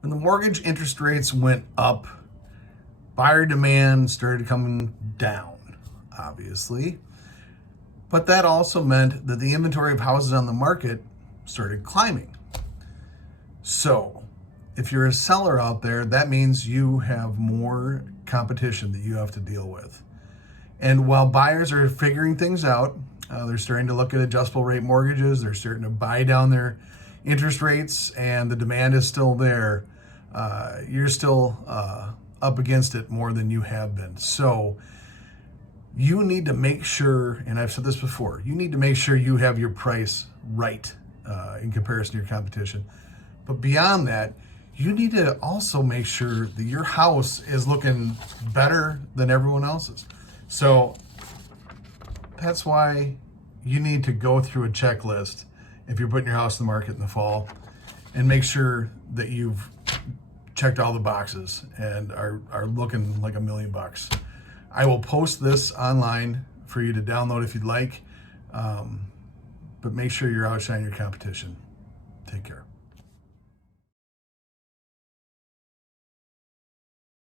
When the mortgage interest rates went up, buyer demand started coming down, obviously. But that also meant that the inventory of houses on the market started climbing. So, if you're a seller out there, that means you have more competition that you have to deal with. And while buyers are figuring things out, they're starting to look at adjustable rate mortgages, they're starting to buy down their interest rates, and the demand is still there. You're still up against it more than you have been. So you need to make sure, and I've said this before, you need to make sure you have your price right in comparison to your competition. But beyond that, you need to also make sure that your house is looking better than everyone else's. So that's why you need to go through a checklist if you're putting your house in the market in the fall and make sure that you've checked all the boxes and are looking like $1,000,000. I will post this online for you to download if you'd like, but make sure you're outshining your competition. Take care.